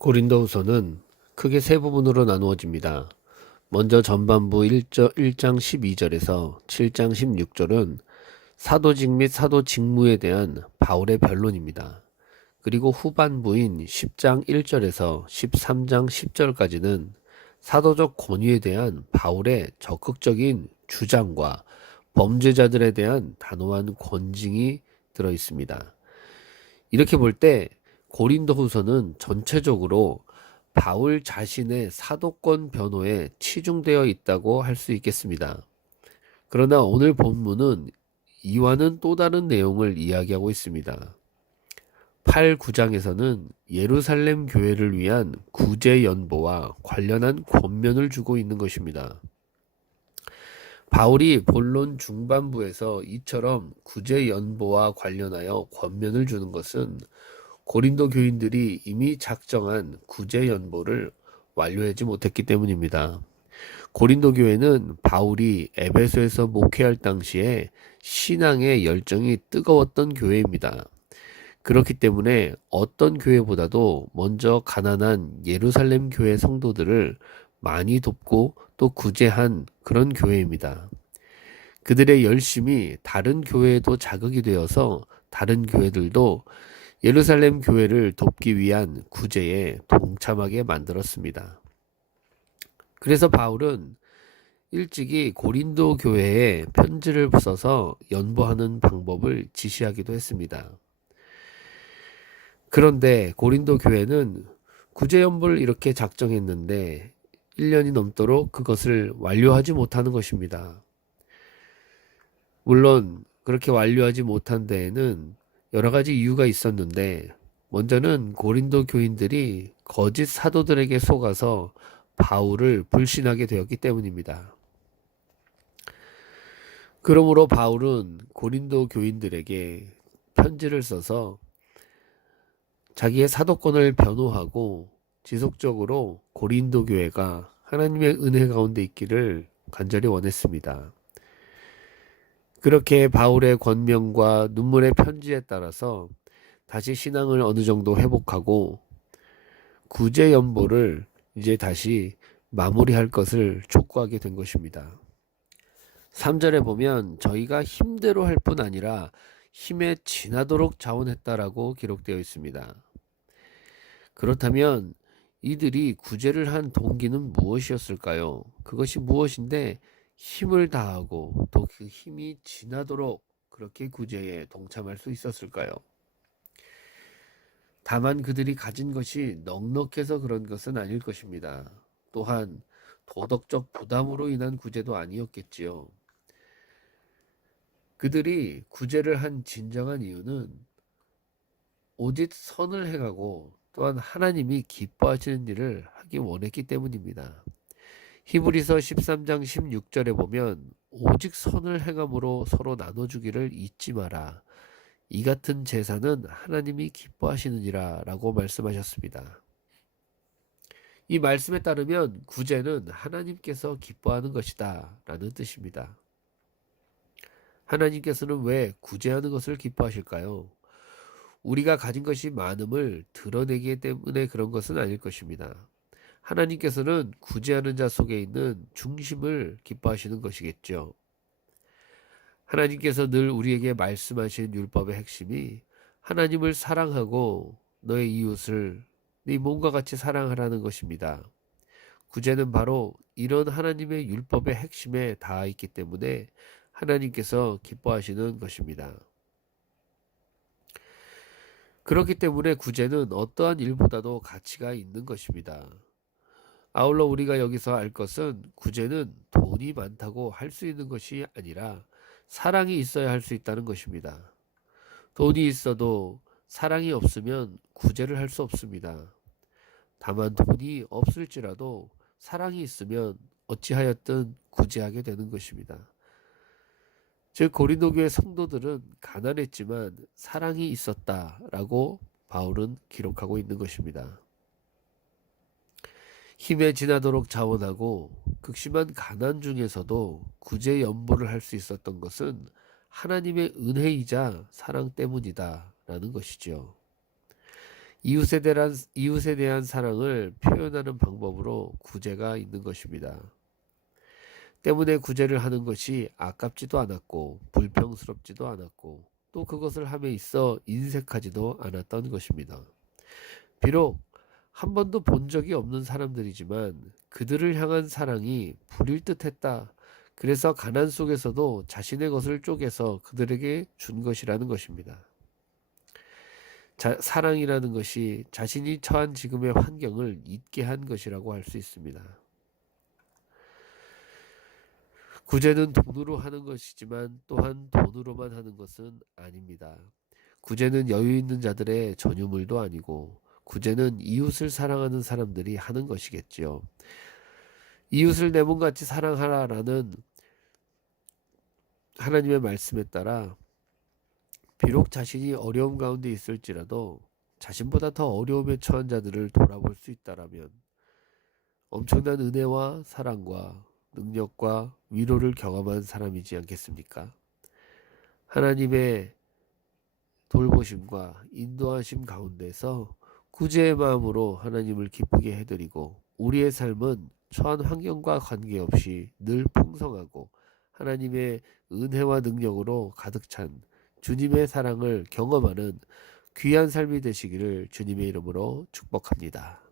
고린도후서는 크게 세 부분으로 나누어집니다. 먼저 전반부 1장 12절에서 7장 16절은 사도직 및 사도 직무에 대한 바울의 변론입니다. 그리고 후반부인 10장 1절에서 13장 10절까지는 사도적 권위에 대한 바울의 적극적인 주장과 범죄자들에 대한 단호한 권징이 들어 있습니다. 이렇게 볼 때 고린도후서는 전체적으로 바울 자신의 사도권 변호에 치중되어 있다고 할 수 있겠습니다. 그러나 오늘 본문은 이와는 또 다른 내용을 이야기하고 있습니다. 8, 9장에서는 예루살렘 교회를 위한 구제 연보와 관련한 권면을 주고 있는 것입니다. 바울이 본론 중반부에서 이처럼 구제 연보와 관련하여 권면을 주는 것은 고린도 교인들이 이미 작정한 구제 연보를 완료하지 못했기 때문입니다. 고린도 교회는 바울이 에베소에서 목회할 당시에 신앙의 열정이 뜨거웠던 교회입니다. 그렇기 때문에 어떤 교회보다도 먼저 가난한 예루살렘 교회 성도들을 많이 돕고 또 구제한 그런 교회입니다. 그들의 열심이 다른 교회에도 자극이 되어서 다른 교회들도 예루살렘 교회를 돕기 위한 구제에 동참하게 만들었습니다. 그래서 바울은 일찍이 고린도 교회에 편지를 써서 연보하는 방법을 지시하기도 했습니다. 그런데 고린도 교회는 구제연보를 이렇게 작정했는데 1년이 넘도록 그것을 완료하지 못하는 것입니다. 물론 그렇게 완료하지 못한 데에는 여러 가지 이유가 있었는데, 먼저는 고린도 교인들이 거짓 사도들에게 속아서 바울을 불신하게 되었기 때문입니다. 그러므로 바울은 고린도 교인들에게 편지를 써서 자기의 사도권을 변호하고 지속적으로 고린도 교회가 하나님의 은혜 가운데 있기를 간절히 원했습니다. 그렇게 바울의 권면과 눈물의 편지에 따라서 다시 신앙을 어느 정도 회복하고 구제 연보를 이제 다시 마무리할 것을 촉구하게 된 것입니다. 3절에 보면 저희가 힘대로 할 뿐 아니라 힘에 지나도록 자원했다라고 기록되어 있습니다. 그렇다면 이들이 구제를 한 동기는 무엇이었을까요? 그것이 무엇인데 힘을 다하고 또 그 힘이 지나도록 그렇게 구제에 동참할 수 있었을까요? 다만 그들이 가진 것이 넉넉해서 그런 것은 아닐 것입니다. 또한 도덕적 부담으로 인한 구제도 아니었겠지요. 그들이 구제를 한 진정한 이유는 오직 선을 행하고 또한 하나님이 기뻐하시는 일을 하기 원했기 때문입니다. 히브리서 13장 16절에 보면 오직 선을 행함으로 서로 나눠주기를 잊지 마라. 이 같은 제사는 하나님이 기뻐하시느니라 라고 말씀하셨습니다. 이 말씀에 따르면 구제는 하나님께서 기뻐하는 것이다 라는 뜻입니다. 하나님께서는 왜 구제하는 것을 기뻐하실까요? 우리가 가진 것이 많음을 드러내기 때문에 그런 것은 아닐 것입니다. 하나님께서는 구제하는 자 속에 있는 중심을 기뻐하시는 것이겠죠. 하나님께서 늘 우리에게 말씀하신 율법의 핵심이 하나님을 사랑하고 너의 이웃을 네 몸과 같이 사랑하라는 것입니다. 구제는 바로 이런 하나님의 율법의 핵심에 닿아 있기 때문에 하나님께서 기뻐하시는 것입니다. 그렇기 때문에 구제는 어떠한 일보다도 가치가 있는 것입니다. 아울러 우리가 여기서 알 것은 구제는 돈이 많다고 할 수 있는 것이 아니라 사랑이 있어야 할 수 있다는 것입니다. 돈이 있어도 사랑이 없으면 구제를 할 수 없습니다. 다만 돈이 없을지라도 사랑이 있으면 어찌하였든 구제하게 되는 것입니다. 즉 고린도 교회 성도들은 가난했지만 사랑이 있었다라고 바울은 기록하고 있는 것입니다. 힘에 지나도록 자원하고 극심한 가난 중에서도 구제 연보를 할 수 있었던 것은 하나님의 은혜이자 사랑 때문이다 라는 것이죠. 이웃에 대한 사랑을 표현하는 방법으로 구제가 있는 것입니다. 때문에 구제를 하는 것이 아깝지도 않았고 불평스럽지도 않았고 또 그것을 함에 있어 인색하지도 않았던 것입니다. 비록 한 번도 본 적이 없는 사람들이지만 그들을 향한 사랑이 불일 듯했다. 그래서 가난 속에서도 자신의 것을 쪼개서 그들에게 준 것이라는 것입니다. 사랑이라는 것이 자신이 처한 지금의 환경을 잊게 한 것이라고 할 수 있습니다. 구제는 돈으로 하는 것이지만 또한 돈으로만 하는 것은 아닙니다. 구제는 여유 있는 자들의 전유물도 아니고 구제는 이웃을 사랑하는 사람들이 하는 것이겠지요. 이웃을 내 몸같이 사랑하라라는 하나님의 말씀에 따라 비록 자신이 어려움 가운데 있을지라도 자신보다 더 어려움에 처한 자들을 돌아볼 수 있다라면 엄청난 은혜와 사랑과 능력과 위로를 경험한 사람이지 않겠습니까? 하나님의 돌보심과 인도하심 가운데서 구제의 마음으로 하나님을 기쁘게 해드리고 우리의 삶은 처한 환경과 관계없이 늘 풍성하고 하나님의 은혜와 능력으로 가득 찬 주님의 사랑을 경험하는 귀한 삶이 되시기를 주님의 이름으로 축복합니다.